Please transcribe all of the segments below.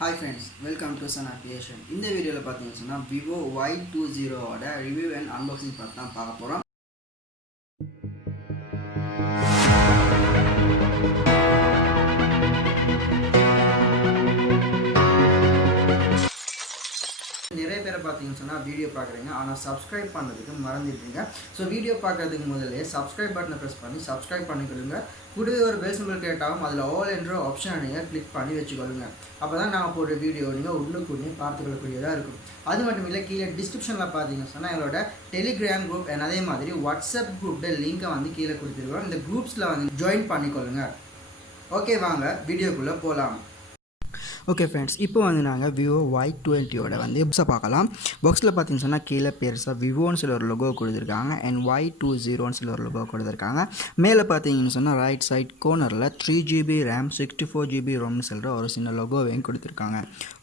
Hi friends, welcome to Sun Creation. In the video Vivo Y20 review and unboxing பார்க்க போறோம். நிறைய பேர் பாத்தீங்கன்னா வீடியோ பார்க்குறீங்க ஆனால் சப்ஸ்கிரைப் பண்ணுறதுக்கு மறந்துட்டீங்க. ஸோ வீடியோ பார்க்கறதுக்கு முதல்ல சப்ஸ்கிரைப் பட்டனை ப்ரெஸ் பண்ணி சப்ஸ்கிரைப் பண்ணிக்கொள்ளுங்க. கூடவே ஒரு பெல் சிம்பிள் கேட்டாலும் அதில் ஆல் என்ற ஆப்ஷனை நீங்கள் கிளிக் பண்ணி வச்சுக்கொள்ளுங்க. அப்போ தான் நான் போடுற வீடியோ நீங்கள் உடனுக்குடனே பார்த்துக்கொள்ளக்கூடியதாக இருக்கும். அது மட்டும் இல்லை, கீழே டிஸ்கிரிப்ஷனில் பார்த்தீங்கன்னு சொன்னால் எங்களோட டெலிகிராம் குரூப் அண்ட் அதே மாதிரி வாட்ஸ்அப் குரூப்போட லிங்கை வந்து கீழே கொடுத்துருக்கோம். இந்த குரூப்ஸில் வந்து ஜாயின் பண்ணிக்கொள்ளுங்க. ஓகே, வாங்க வீடியோக்குள்ளே போகலாம். ஓகே ஃப்ரெண்ட்ஸ், இப்போ வந்து நாங்கள் விவோ Y20 வந்து புக்ஸை பார்க்கலாம். பாக்ஸில் பார்த்தீங்கன்னு சொன்னால் கீழே பெருசாக விவோன்னு சொல்லி ஒரு லோகோ கொடுத்துருக்காங்க அண்ட் Y20ன்னு சொல்லி ஒரு லோகோ கொடுத்துருக்காங்க. மேலே பார்த்தீங்கன்னு சொன்னால் ரைட் சைட் கோர்னரில் 3GB RAM 64GB ரோம்னு சொல்கிற ஒரு சின்ன லோகோவையும் கொடுத்துருக்காங்க.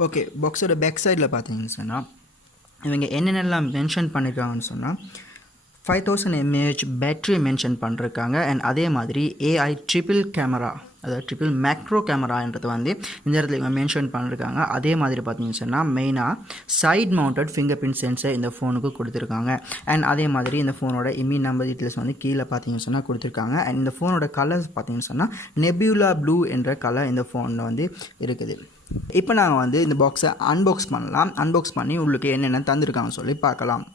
ஓகே, பாக்ஸோட பேக் சைடில் பார்த்தீங்கன்னு சொன்னால் இவங்க என்னென்னலாம் மென்ஷன் பண்ணியிருக்காங்கன்னு சொன்னால் 5000 mAh பேட்ரி மென்ஷன் பண்ணிருக்காங்க அண்ட் அதே மாதிரி AI ட்ரிபிள் கேமரா, அதாவது ட்ரிபிள் மேக்ரோ கேமரான்றது வந்து இந்த இடத்துல இவங்க மென்ஷன் பண்ணியிருக்காங்க. அதே மாதிரி பார்த்தீங்கன்னு சொன்னால் மெயினாக side mounted finger print sensor இந்த ஃபோனுக்கு கொடுத்துருக்காங்க அண்ட் அதே மாதிரி இந்த ஃபோனோட இமேஜ் நம்பர் டீட்டெயில்ஸ் வந்து கீழே பார்த்தீங்கன்னு சொன்னால் கொடுத்துருக்காங்க. அண்ட் இந்த ஃபோனோட கலர்ஸ் பார்த்தீங்கன்னு சொன்னால் நெபியூலா ப்ளூ என்ற கலர் இந்த ஃபோனில் வந்து இருக்குது. இப்போ நாங்கள் வந்து இந்த பாக்ஸை அன்பாக்ஸ் பண்ணலாம். அன்பாக்ஸ் பண்ணி உங்களுக்கு என்னென்ன தந்திருக்காங்கன்னு சொல்லி பார்க்கலாம்.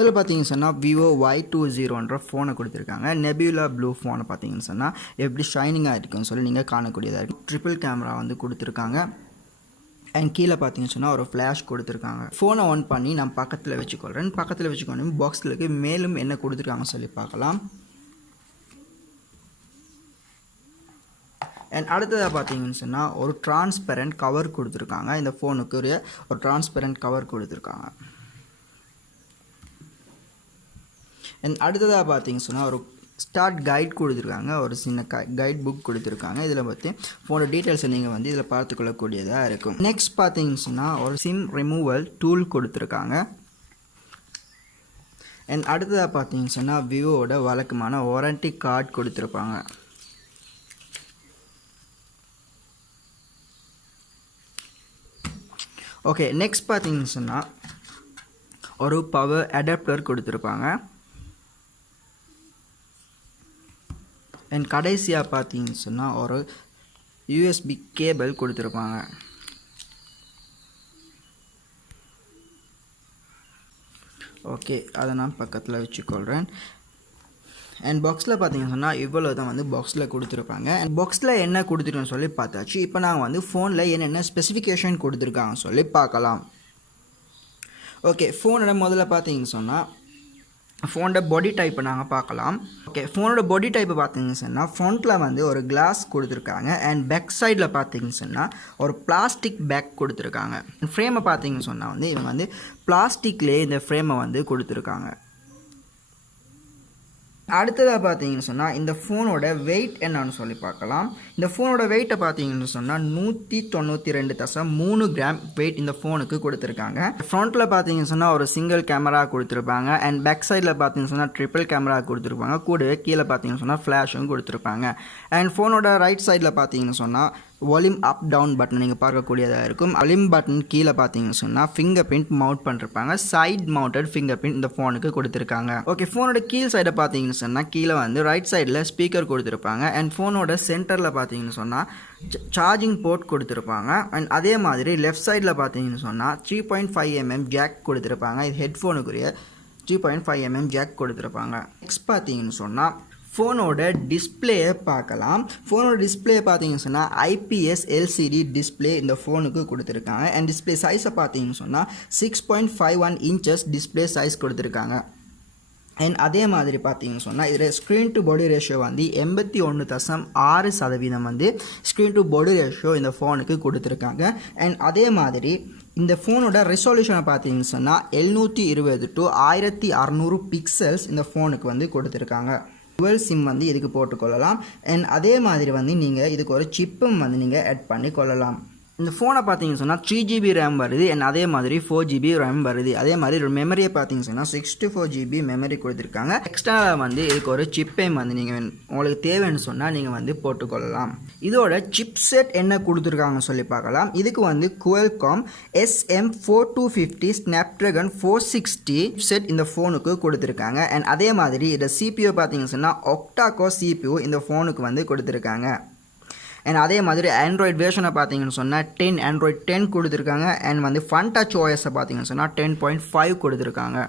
அதில் பார்த்தீங்கன்னு சொன்னால் விவோ Y20ன்ற ஃபோனை கொடுத்துருக்காங்க. நெபியூலா ப்ளூ ஃபோனை பார்த்தீங்கன்னு சொன்னால் எப்படி ஷைனிங்காக இருக்குன்னு சொல்லி நீங்கள் காணக்கூடியதாக இருக்குது. ட்ரிபிள் கேமரா வந்து கொடுத்துருக்காங்க அண்ட் கீழே பார்த்தீங்கன்னு சொன்னால் ஒரு ஃப்ளாஷ் கொடுத்துருக்காங்க. ஃபோனை ஆன் பண்ணி நான் பக்கத்தில் வச்சுக்கொள்கிறேன். பக்கத்தில் வச்சுக்கொண்டு பாக்ஸில் மேலும் என்ன கொடுத்துருக்காங்கன்னு சொல்லி பார்க்கலாம். அண்ட் அடுத்ததாக பார்த்தீங்கன்னு சொன்னால் ஒரு டிரான்ஸ்பெரண்ட் கவர் கொடுத்துருக்காங்க. இந்த ஃபோனுக்கு ஒரு டிரான்ஸ்பெரண்ட் கவர் கொடுத்துருக்காங்க. அண்ட் அடுத்ததாக பார்த்தீங்கன்னு சொன்னால் ஒரு ஸ்டார்ட் கைட் கொடுத்துருக்காங்க. ஒரு சின்ன கைட் புக் கொடுத்துருக்காங்க. இதில் பார்த்து ஃபோனோட டீட்டெயில்ஸை நீங்கள் வந்து இதில் பார்த்துக்கொள்ளக்கூடியதாக இருக்கும். நெக்ஸ்ட் பார்த்தீங்கன்னு சொன்னால் ஒரு சிம் ரிமூவல் டூல் கொடுத்துருக்காங்க. அண்ட் அடுத்ததாக பார்த்தீங்கன்னு சொன்னால் விவோவோட வழக்கமான வாரண்டி கார்டு கொடுத்துருப்பாங்க. ஓகே, நெக்ஸ்ட் பார்த்தீங்கன்னு சொன்னால் ஒரு பவர் அடாப்டர் கொடுத்துருப்பாங்க. அண்ட் கடைசியாக பார்த்தீங்கன்னு சொன்னால் ஒரு USB கேபிள் கொடுத்துருப்பாங்க. ஓகே, அதை நான் பக்கத்தில் வச்சுக்கொள்கிறேன். அண்ட் பாக்ஸில் பார்த்தீங்கன்னு சொன்னால் இவ்வளோ தான் வந்து பாக்ஸில் கொடுத்துருப்பாங்க. அண்ட் பாக்ஸில் என்ன கொடுத்துருக்கோன்னு சொல்லி பார்த்தாச்சு. இப்போ நாங்கள் வந்து ஃபோனில் என்னென்ன ஸ்பெசிஃபிகேஷன் கொடுத்துருக்காங்கன்னு சொல்லி பார்க்கலாம். ஓகே, ஃபோனோட முதல்ல பார்த்தீங்கன்னு சொன்னால் ஃபோனோட பாடி டைப்பை நாங்கள் பார்க்கலாம். ஓகே, ஃபோனோட பாடி டைப்பை பார்த்தீங்கன்னு சொன்னால் ஃப்ரண்ட்டில் வந்து ஒரு கிளாஸ் கொடுத்துருக்காங்க அண்ட் பேக் சைடில் பார்த்தீங்கன்னு சொன்னால் ஒரு பிளாஸ்டிக் பேக் கொடுத்துருக்காங்க. ஃப்ரேமை பார்த்தீங்கன்னு சொன்னால் வந்து இவங்க வந்து பிளாஸ்டிக்லேயே இந்த ஃப்ரேமை வந்து கொடுத்துருக்காங்க. அடுத்ததாக பார்த்தீங்கன்னு சொன்னால் இந்த ஃபோனோட வெயிட் என்னன்னு சொல்லி பார்க்கலாம். இந்த ஃபோனோட வெயிட்டை பார்த்தீங்கன்னு சொன்னால் 192.3 கிராம் வெயிட் இந்த ஃபோனுக்கு கொடுத்துருக்காங்க. ஃப்ரண்ட்டில் பார்த்தீங்கன்னு சொன்னால் ஒரு சிங்கிள் கேமரா கொடுத்துருப்பாங்க அண்ட் பேக் சைடில் பார்த்தீங்கன்னு சொன்னால் ட்ரிபிள் கேமரா கொடுத்துருப்பாங்க. கூடவே கீழே பார்த்தீங்கன்னு சொன்னால் ஃப்ளாஷும் கொடுத்துருப்பாங்க. அண்ட் ஃபோனோட ரைட் சைடில் பார்த்தீங்கன்னு சொன்னால் வால்யூம் அப் டவுன் பட்டன் நீங்கள் பார்க்கக்கூடியதாக இருக்கும். வால்யூம் பட்டன் கீழே பார்த்தீங்கன்னு சொன்னால் ஃபிங்கர் பிரிண்ட் மவுண்ட் பண்ணிருப்பாங்க. சைட் மவுண்டட் ஃபிங்கர் பிரிண்ட் இந்த ஃபோனுக்கு கொடுத்துருக்காங்க. ஓகே, ஃபோனோட கீழ் சைடை பார்த்தீங்கன்னு சொன்னால் கீழே வந்து ரைட் சைடில் ஸ்பீக்கர் கொடுத்துருப்பாங்க அண்ட் ஃபோனோட சென்டரில் பார்த்தீங்கன்னு சொன்னால் சார்ஜிங் போர்ட் கொடுத்துருப்பாங்க. அண்ட் அதே மாதிரி லெஃப்ட் சைடில் பார்த்தீங்கன்னு சொன்னால் 3.5mm ஜாக் கொடுத்துருப்பாங்க. இது ஹெட்ஃபோனுக்குரிய 3.5mm ஜாக் கொடுத்துருப்பாங்க. நெக்ஸ்ட் பார்த்தீங்கன்னு சொன்னால் ஃபோனோட டிஸ்பிளேயை பார்க்கலாம். ஃபோனோட டிஸ்பிளே பார்த்தீங்கன்னு சொன்னால் IPS LCD டிஸ்பிளே இந்த ஃபோனுக்கு கொடுத்துருக்காங்க. அண்ட் டிஸ்பிளே சைஸை பார்த்தீங்கன்னு சொன்னால் 6.51 inches டிஸ்பிளே சைஸ் கொடுத்துருக்காங்க. அண்ட் அதே மாதிரி பார்த்தீங்கன்னு சொன்னால் இதில் ஸ்க்ரீன் டு பாடி ரேஷியோ வந்து 81.6% வந்து ஸ்க்ரீன் டு பாடி ரேஷியோ இந்த ஃபோனுக்கு கொடுத்துருக்காங்க. அண்ட் அதே மாதிரி இந்த ஃபோனோட ரெசல்யூஷனை பார்த்தீங்கன்னு சொன்னால் 720 to 1600 பிக்சல்ஸ் இந்த ஃபோனுக்கு வந்து கொடுத்துருக்காங்க. டுவெல் சிம் வந்து இதுக்கு போட்டுக்கொள்ளலாம். அண்ட் அதே மாதிரி வந்து நீங்கள் இதுக்கு ஒரு சிப்பும் வந்து நீங்கள் ஆட் பண்ணி கொள்ளலாம். இந்த ஃபோனை பார்த்தீங்கன்னு சொன்னால் 3GB ரேம் வருது அண்ட் அதே மாதிரி 4GB ரேம் வருது. அதே மாதிரி ஒரு மெமரியை பார்த்தீங்கன்னு சொன்னால் 64GB மெமரி கொடுத்துருக்காங்க. எக்ஸ்ட்ரா வந்து இதுக்கு ஒரு சிப்பையும் வந்து நீங்கள் உங்களுக்கு தேவைன்னு சொன்னால் நீங்கள் வந்து போட்டுக்கொள்ளலாம். இதோட சிப் செட் என்ன கொடுத்துருக்காங்கன்னு சொல்லி பார்க்கலாம். இதுக்கு வந்து Qualcomm SM4250 Snapdragon 460 செட் இந்த ஃபோனுக்கு கொடுத்துருக்காங்க. அண்ட் அதே மாதிரி இதில் CPU பார்த்தீங்கன்னு சொன்னால் octa-core CPU இந்த ஃபோனுக்கு வந்து கொடுத்துருக்காங்க. அண்ட் அதே மாதிரி ஆண்ட்ராய்ட் வேர்ஷனை பார்த்தீங்கன்னு சொன்னால் ஆண்ட்ராய்ட் 10 கொடுத்துருக்காங்க. அண்ட் வந்து ஃபன் டச் ஓஎஸை பார்த்தீங்கன்னு சொன்னால் 10.5 கொடுத்துருக்காங்க.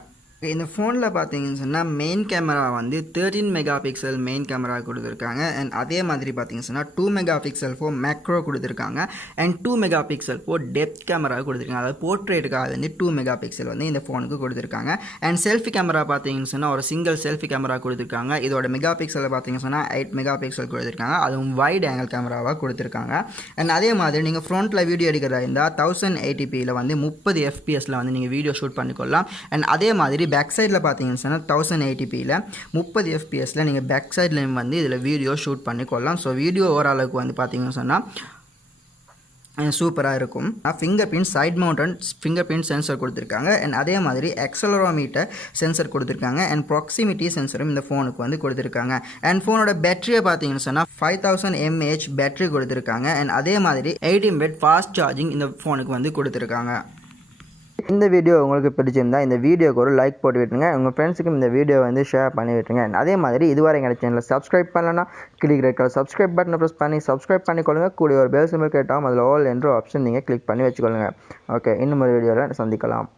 இந்த ஃபோனில் பார்த்தீங்கன்னு சொன்னால் மெயின் கேமரா வந்து 13 மெகா பிக்சல் மெயின் கேமரா கொடுத்துருக்காங்க. அண்ட் அதே மாதிரி பார்த்தீங்கன்னு சொன்னால் 2 மெகா பிக்சல் ஃபோர் மேக்ரோ கொடுத்துருக்காங்க. And 2 mega pixel four depth camera கொடுத்துருக்காங்க. அதாவது போர்ட்ரேட்டுக்காக வந்து 2 மெகா பிக்சல் வந்து இந்த ஃபோனுக்கு கொடுத்துருக்காங்க. அண்ட் செல்ஃபி கேமரா பார்த்தீங்கன்னு சொன்னால் ஒரு சிங்கிள் செல்ஃபி கேமரா கொடுத்துருக்காங்க. இதோட மெகா பிக்சலில் பார்த்தீங்கன்னு சொன்னால் 8 மெகா பிக்சல் கொடுத்துருக்காங்க. அதுவும் வைட் ஆங்கிள் கேமராவாக கொடுத்துருக்காங்க. அண்ட் அதே மாதிரி நீங்கள் ஃப்ரண்ட்டில் வீடியோ எடுக்கிறதா இருந்தால் 1080pயில் வந்து 30 fpsல வந்து நீங்கள் வீடியோ ஷூட் பண்ணிக்கொள்ளலாம். அண்ட் அதே மாதிரி பேக் சைடில் பார்த்தீங்கன்னு சொன்னால் 1080pயில் 30 fpsல நீங்கள் பேக் சைடில் வந்து இதில் வீடியோ ஷூட் பண்ணிக்கொள்ளலாம். ஸோ வீடியோ ஓரளவுக்கு வந்து பார்த்தீங்கன்னு சொன்னால் சூப்பராக இருக்கும். Finger print side mounted finger print sensor கொடுத்துருக்காங்க. அண்ட் அதே மாதிரி ஆக்சலரோமீட்டர் சென்சர் கொடுத்துருக்காங்க. அண்ட் ப்ராக்சிமிட்டி சென்சரும் இந்த ஃபோனுக்கு வந்து கொடுத்துருக்காங்க. அண்ட் ஃபோனோட பேட்டரியை பார்த்தீங்கன்னு சொன்னால் 5000 mAh பேட்டரி கொடுத்துருக்காங்க. அண்ட் அதே மாதிரி 18W ஃபாஸ்ட் சார்ஜிங் இந்த ஃபோனுக்கு வந்து கொடுத்துருக்காங்க. இந்த வீடியோ உங்களுக்கு பிடிச்சிருந்தா இந்த வீடியோக்கு ஒரு லைக் போட்டு விட்டுருங்க. உங்கள் ஃப்ரெண்ட்ஸுக்கும் இந்த வீடியோ வந்து ஷேர் பண்ணி விட்டுருங்க. அதே மாதிரி இதுவரை எங்கள் சேனலை சப்ஸ்கிரைப் பண்ணலன்னா கிளிக் இருக்கிற சப்ஸ்கிரைப் பட்டனை ப்ரெஸ் பண்ணி சப்ஸ்கிரைப் பண்ணிக்கொள்ளுங்க. கூடிய ஒரு பெல் சிம்பல் கேட்டாலும் அதில் ஆல் என்ற ஆப்ஷன் நீங்கள் கிளிக் பண்ணி வச்சுக்கொள்ளுங்க. ஓகே, இன்னும் ஒரு வீடியோவில் சந்திக்கலாம்.